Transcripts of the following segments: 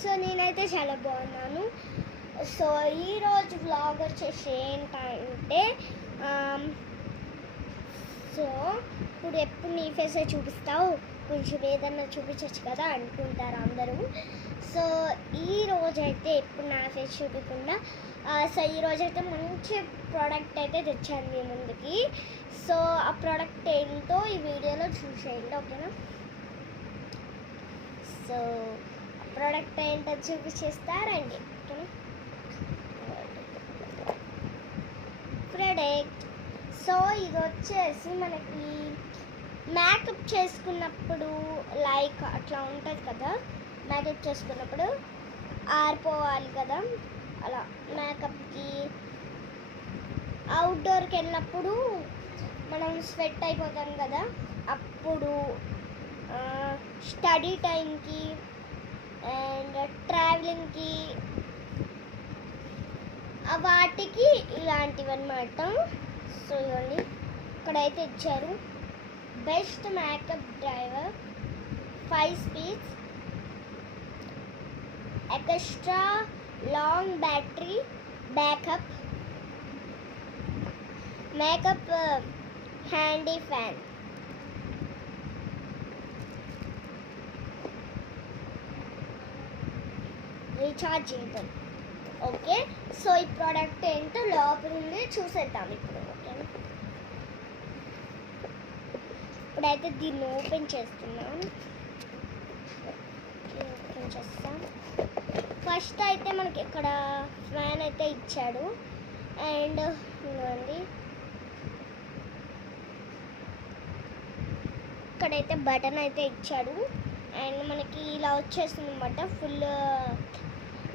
So నేనైతే చాలా బాగున్నాను. సో ఈరోజు వ్లాగ్ వచ్చేసి ఏంటంటే సో ఇప్పుడు ఎప్పుడు నీ ఫేసే చూపిస్తావు, కొంచెం ఏదన్నా చూపించచ్చు కదా అనుకుంటారు అందరూ. సో ఈరోజు అయితే ఎప్పుడు నా ఫేస్ చూపించకుండా సో ఈరోజు అయితే మంచి ప్రోడక్ట్ అయితే తెచ్చాను మీ ముందుకి. సో ఆ ప్రోడక్ట్ ఏంటో ఈ వీడియోలో చూసేయండి, ఓకేనా? సో ప్రోడక్ట్ ఏంటో చూపించేస్తారండి, ఓకేనా? ప్రోడక్ట్ సో ఇది వచ్చేసి మనకి మేకప్ చేసుకున్నప్పుడు లైక్ అట్లా ఉంటుంది కదా, మేకప్ చేసుకున్నప్పుడు ఆరిపోవాలి కదా, అలా మేకప్కి అవుట్డోర్కి వెళ్ళినప్పుడు మనం స్వెట్ అయిపోతాం కదా, అప్పుడు స్టడీ టైంకి అండ్ ట్రావెలింగ్కి వాటికి ఇలాంటివి అన్నమాట. సో ఇవన్నీ ఇక్కడైతే ఇచ్చారు. Best makeup driver, 5 speeds, extra long battery backup, makeup handy fan, rechargeable. Okay, so ఈ ప్రోడక్ట్ ఏంటో లోపల నుండి చూసేద్దాం ఇప్పుడు, ఓకేనా? ఇప్పుడైతే దీన్ని ఓపెన్ చేస్తున్నాం. ఓపెన్ చేస్తాం. ఫస్ట్ అయితే మనకి ఇక్కడ ఫ్యాన్ అయితే ఇచ్చాడు అండ్ ఇవ్వండి ఇక్కడైతే బటన్ అయితే ఇచ్చాడు అండ్ మనకి ఇలా వచ్చేస్తుంది అన్నమాట. ఫుల్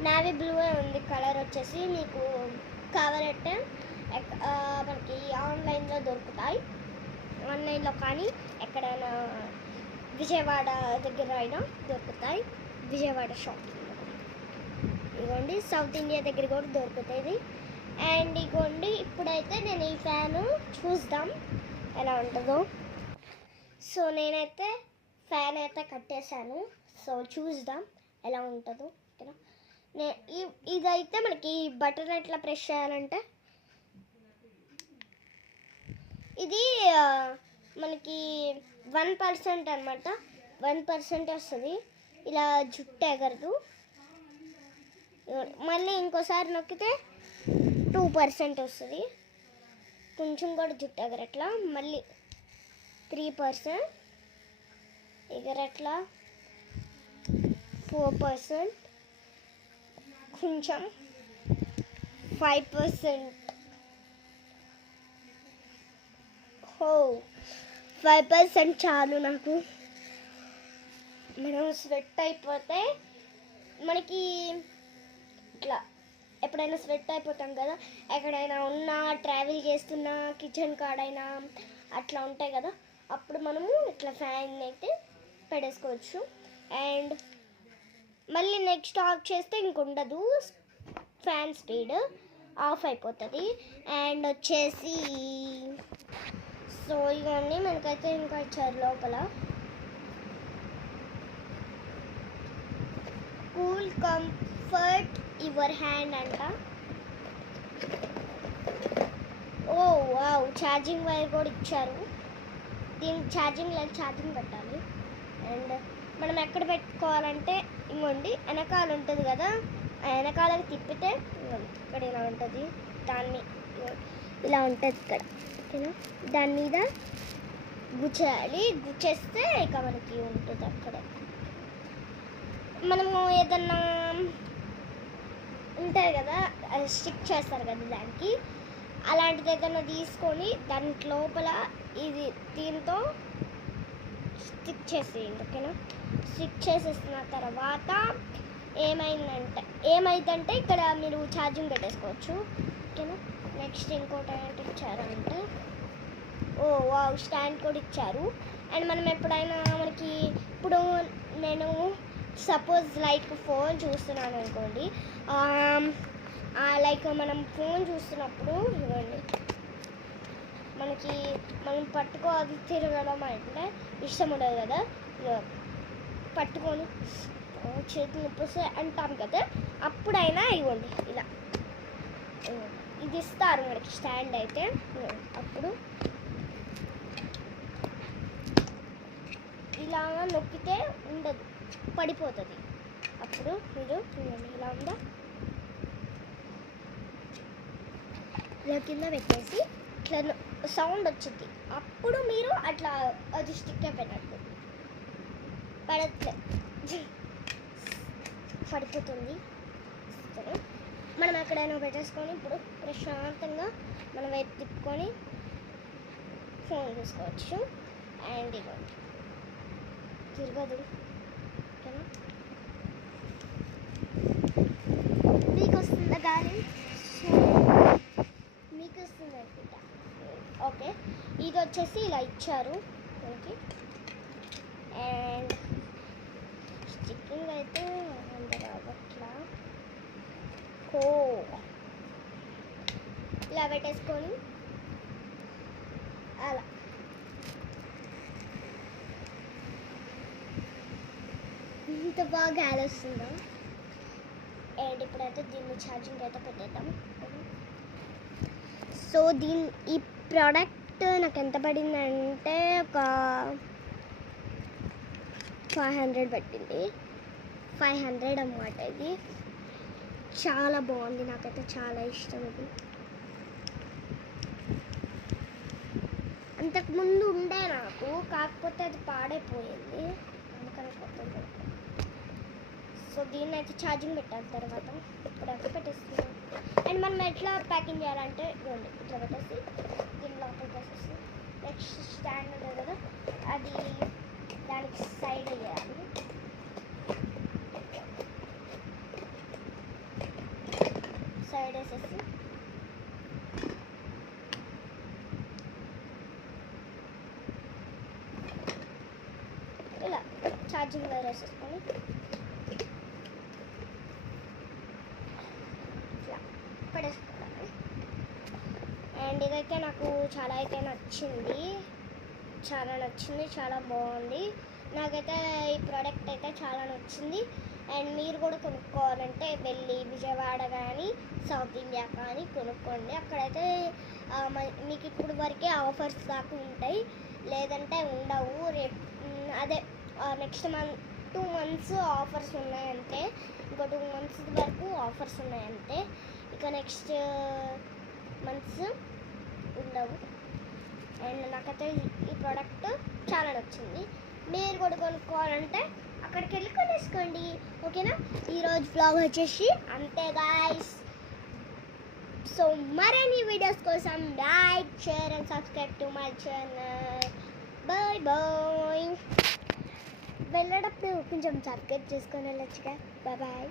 నావీ బ్లూ ఉంది కలర్ వచ్చేసి. మీకు కావాలంటే మనకి ఆన్లైన్లో దొరుకుతాయి, ఆన్లైన్లో కానీ ఎక్కడైనా విజయవాడ దగ్గర అయినా దొరుకుతాయి, విజయవాడ షాప్. ఇగోండి సౌత్ ఇండియా దగ్గర కూడా దొరుకుతుంది. అండ్ ఇగోండి ఇప్పుడైతే నేను ఈ ఫ్యాను చూద్దాం ఎలా ఉంటుందో. సో నేనైతే ఫ్యాన్ అయితే కట్టేశాను. సో చూద్దాం ఎలా ఉంటుందో, ఓకేనా? ఇదైతే మనకి బటన్ ఎట్లా ప్రెస్ చేయాలంటే ఇది మనకి 1% అనమాట. 1% వస్తుంది, ఇలా జుట్టు ఎగరదు. మళ్ళీ ఇంకోసారి నొక్కితే 2% వస్తుంది, కొంచెం కూడా జుట్టు ఎగరట్లా. మళ్ళీ 3% ఎగరట్లా, 4%, కొంచెం 5%. 5% చాలు నాకు. మనం స్వెట్ అయిపోతే మనకి ఇట్లా ఎప్పుడైనా స్వెట్ అయిపోతాం కదా, ఎక్కడైనా ఉన్నా ట్రావెల్ చేస్తున్నా కిచెన్ కాడైనా అట్లా ఉంటాయి కదా, అప్పుడు మనము ఇట్లా ఫ్యాన్ అయితే పెట్టేసుకోవచ్చు. అండ్ మళ్ళీ నెక్స్ట్ ఆఫ్ చేస్తే ఇంకొండదు, ఫ్యాన్ స్పీడ్ ఆఫ్ అయిపోతుంది. అండ్ వచ్చేసి సో ఇవన్నీ మనకైతే ఇంకా ఇచ్చారు లోపల. కూల్ కంఫర్ట్ యువర్ హ్యాండ్ అంట. ఓ వావ్, ఛార్జింగ్ వైర్ కూడా ఇచ్చారు. దీనికి ఛార్జింగ్ లేదు, ఛార్జింగ్ పెట్టాలి. అండ్ మనం ఎక్కడ పెట్టుకోవాలంటే ఇంకోండి వెనకాల ఉంటుంది కదా, ఆ వెనకాలకి తిప్పితే ఇక్కడ ఇలా ఉంటుంది, దాన్ని ఇలా ఉంటుంది ఇక్కడ, ఓకేనా? దాని మీద గుచ్చేయాలి, గుచ్చేస్తే ఇక మనకి ఉంటుంది అక్కడ. మనము ఏదన్నా ఉంటాయి కదా, స్టిక్ చేస్తారు కదా దానికి, అలాంటిది ఏదన్నా తీసుకొని దాంట్ లోపల ఇది దీంతో స్టిక్ చేసేయండి, ఓకేనా? స్టిక్ చేసేసిన తర్వాత ఏమైందంటే ఇక్కడ మీరు ఛార్జింగ్ పెట్టేసుకోవచ్చు, ఓకేనా? నెక్స్ట్ ఇంకోటి ఏంటి ఇచ్చారంటే ఓ వావ్, స్టాండ్ కూడా ఇచ్చారు. అండ్ మనం ఎప్పుడైనా మనకి ఇప్పుడు నేను సపోజ్ లైక్ ఫోన్ చూస్తున్నాను అనుకోండి, లైక్ మనం ఫోన్ చూస్తున్నప్పుడు ఇవ్వండి మనకి మనం పట్టుకోవాలి, తిరగడం అంటే ఇష్టం ఉండదు కదా, పట్టుకొని చేతులు నొప్పి వస్తే అంటాం కదా, అప్పుడైనా ఇవ్వండి ఇలా ఇది ఇస్తారు మనకి స్టాండ్ అయితే. అప్పుడు ఇలాగా నొక్కితే ఉండదు, పడిపోతుంది. అప్పుడు మీరు ఇలా ఉందా ఇలా కింద పెట్టేసి ఇట్లా సౌండ్ వచ్చింది, అప్పుడు మీరు అట్లా అది స్టిక్ పెట్టండి. పడట్లే పడిపోతుంది. మనం ఎక్కడైనా పెట్టేసుకొని ఇప్పుడు ప్రశాంతంగా మనం వైపు తిప్పుకొని ఫోన్ చూసుకోవచ్చు. అండ్ ఇవ్వండి తిరగదు, ఓకేనా? మీకు వస్తుందా గాలి? మీకు వస్తుంది అనుకుంటా. ఓకే, ఇది వచ్చేసి ఇలా ఇచ్చారు ఓకే. అండ్ స్టిక్కింగ్ అయితే అంత రావట్లా. ఇలా పెట్టేసుకొని అలా ఇంత బాగా గాలి వస్తుందా. అండ్ ఇప్పుడైతే దీన్ని ఛార్జింగ్ అయితే పెట్టేద్దాం. సో ఈ ప్రోడక్ట్ నాకు ఎంత పడిందంటే ఒక 500 పట్టింది. 500 అన్నమాట. ఇది చాలా బాగుంది, నాకైతే చాలా ఇష్టం. ఇది అంతకుముందు ఉండే నాకు, కాకపోతే అది పాడైపోయింది, అందుకని కొత్తది. సో దీన్ని అయితే ఛార్జింగ్ పెట్టాలి తర్వాత. ఇప్పుడైతే పెట్టేస్తున్నాం. అండ్ మనం ఎట్లా ప్యాకింగ్ చేయాలంటే ఇవ్వండి ఇట్లా పెట్టేసి దీని లోపల వేసేసి నెక్స్ట్ స్టాండ్ ఉంటుంది కదా, అది దానికి సైడ్ వేయాలి. సైడ్ వేసేసి ఇలా ఛార్జింగ్ వైర్ వేసేసుకొని ఇట్లా పడేసుకోవాలి. అండ్ ఇదైతే నాకు చాలా అయితే నచ్చింది, చాలా బాగుంది. నాకైతే ఈ ప్రోడక్ట్ అయితే చాలా నచ్చింది. అండ్ మీరు కూడా కొనుక్కోవాలంటే వెళ్ళి విజయవాడ కానీ సౌత్ ఇండియా కానీ కొనుక్కోండి. అక్కడైతే మీకు ఇప్పుడు వరకే ఆఫర్స్ దాకా ఉంటాయి, లేదంటే ఉండవు. రేపు అదే నెక్స్ట్ మంత్ 2 months ఆఫర్స్ ఉన్నాయంటే, ఇంకో 2 months వరకు ఆఫర్స్ ఉన్నాయంటే, ఇక నెక్స్ట్ మంత్స్ ఉండవు. అండ్ నాకైతే ఈ ప్రోడక్ట్ చాలా నచ్చింది. మీరు కూడా కొనుక్కోవాలంటే అక్కడికి వెళ్ళి కొనేసుకోండి, ఓకేనా? ఈరోజు బ్లాగ్ వచ్చేసి అంతే గాయ్స్. సో మరిన్ని వీడియోస్ కోసం like, share and subscribe to my channel. Bye bye. వెళ్ళేటప్పుడు కొంచెం సబ్స్క్రైబ్ చేసుకొని వెళ్ళొచ్చుగా. Bye bye.